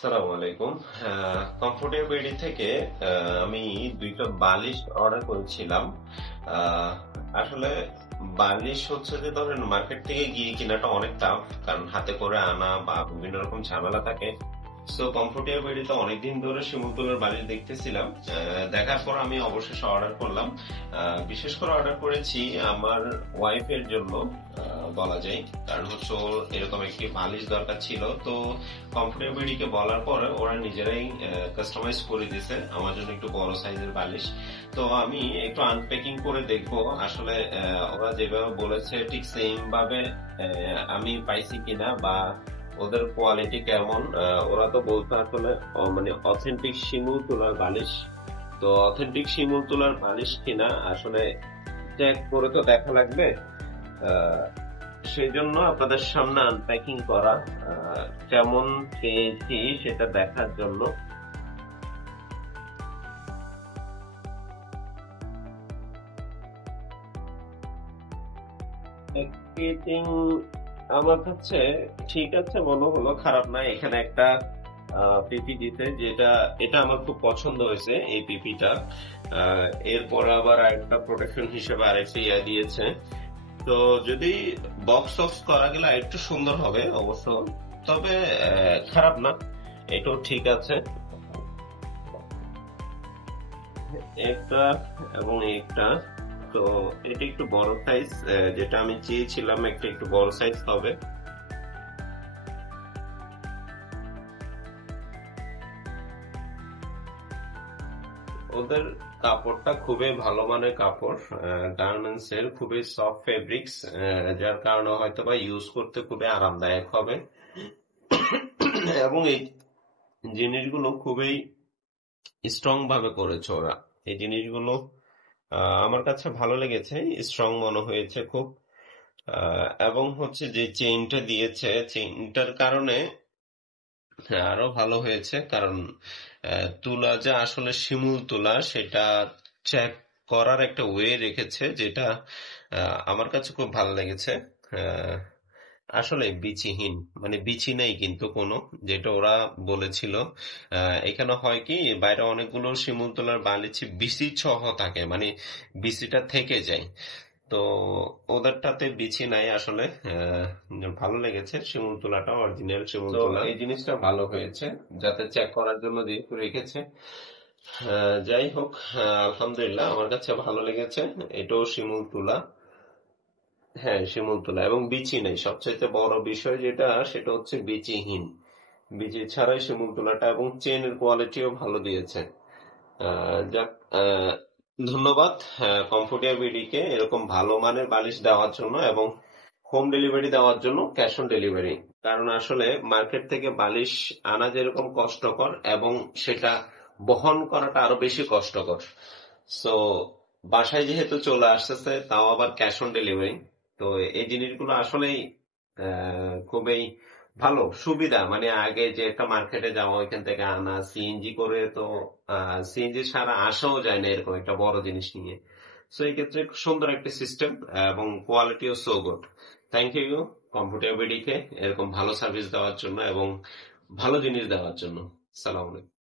সালামু আলাইকুম। কমফোর্টের বেডি থেকে আমি দুইটা বালিশ অর্ডার করেছিলাম। আহ, আসলে বালিশ হচ্ছে যে ধরেন মার্কেট থেকে গিয়ে কেনাটা অনেক টাফ, কারণ হাতে করে আনা বা বিভিন্ন রকম ঝামেলা থাকে। সো কমফোর্টিয়া বেডিতে অনেকদিন ধরে শিমুলতলার বালিশ দেখতেছিলাম। দেখার পর আমি অবশেষে অর্ডার করলাম। বিশেষ করে অর্ডার করেছি আমার ওয়াইফের জন্য, বলা যায়। কারণ হচ্ছে ওর এরকম একটি বালিশ দরকার ছিল। তো কমফোর্টিয়া বেডিকে বলার পরে ওরা নিজেরাই কাস্টমাইজ করে দিয়েছে আমার জন্য একটু বড় সাইজের বালিশ। তো আমি একটু আনপ্যাকিং করে দেখবো আসলে ওরা যেভাবে বলেছে ঠিক সেম ভাবে আমি পাইছি কিনা, বা ওদের কোয়ালিটি কেমন। ওরা তো বলতে আসলে মানে অথেন্টিক শিমুল তোলার বালিশ। তো অথেন্টিক শিমুল তোলার বালিশ কিনা আসলে চেক করে তো দেখা লাগবে। আহ, সেই জন্য আপনাদের সামনে আনপ্যাকিং করা, কেমন পেয়েছি সেটা দেখার জন্য। প্যাকেজিং আমার কাছে ঠিক আছে মনে হলো, খারাপ না। এখানে একটা পিপি দিতে, যেটা এটা আমার খুব পছন্দ হয়েছে এই পিপিটা। এরপর আবার একটা প্রোটেকশন হিসেবে আরেকটা ইয়া দিয়েছে। তো যদি বক্স টক্স করা গেলে একটু সুন্দর হবে অবশ্য, তবে খারাপ না, এটাও ঠিক আছে। একটা এবং একটা, তো এটা একটু বড় সাইজ, যেটা আমি চেয়েছিলাম একটা একটু বড় সাইজ হবে। ওদের কাপড়টা খুবই ভালো মানের কাপড়, গার্মেন্টস এর খুবই সফট ফেব্রিক্স, যার কারণে হয়তো বা ইউজ করতে খুবই আরামদায়ক হবে। এবং এই জিনিসগুলো খুবই স্ট্রং ভাবে করেছে ওরা। এই জিনিসগুলো আমার কাছে ভালো লেগেছে, স্ট্রং মনে হয়েছে খুব। এবং হচ্ছে যে চেইনটা দিয়েছে, চেইনটার কারণে আরো ভালো হয়েছে। কারণ তুলা যে আসলে শিমুল তুলা সেটা চেক করার একটা ওয়ে রেখেছে, যেটা আমার কাছে খুব ভালো লেগেছে। আহ, আসলে বিচিহীন, মানে বিচি নেই কিন্তু কোনো, যেটা ওরা বলেছিল। এখানে হয় কি, বাইরে অনেকগুলো শিমুল তুলার বালিচি বিচি সহ থাকে, মানে বিচিটা থেকে যায়। তো ওদেরটাতে বিছি নাই আসলে। ভালো লেগেছে, শিমুল তুলাটা অরিজিনাল শিমুল তুলা। এই জিনিসটা ভালো হয়েছে, যাতে চেক করার জন্য দিয়ে রেখেছে। যাই হোক, আলহামদুলিল্লাহ আমার কাছে ভালো লেগেছে। এটাও শিমুল তুলা। হ্যাঁ, শিমুল তুলা এবং বিচি নেই। সবচাইতে বড় বিষয় যেটা, সেটা হচ্ছে বিচিহীন, বিচি ছাড়াই শিমুল তুলাটা, এবং চেনের কোয়ালিটিও ভালো দিয়েছে। যাক, ধন্যবাদ কমফোর্টিয়া বিডিকে এরকম ভালো মানের বালিশ দেওয়ার জন্য, এবং হোম ডেলিভারি দেওয়ার জন্য, ক্যাশ অন ডেলিভারি। কারণ আসলে মার্কেট থেকে বালিশ আনা যেরকম কষ্টকর, এবং সেটা বহন করাটা আরো বেশি কষ্টকর। সো বাসায় যেহেতু চলে আসতেছে, তাও আবার ক্যাশ অন ডেলিভারি, তো এই জিনিসগুলো আসলেই খুবই ভালো সুবিধা। মানে আগে যে একটা মার্কেটে যাওয়া, ওইখান থেকে আনা, সিএনজি করে, তো সিএনজি ছাড়া আসাও যায় না এরকম একটা বড় জিনিস নিয়ে। সো এই ক্ষেত্রে সুন্দর একটা সিস্টেম, এবং কোয়ালিটিও so good. Thank you computer বিডিকে এরকম ভালো সার্ভিস দেওয়ার জন্য এবং ভালো জিনিস দেওয়ার জন্য। সালাম আলাইকুম।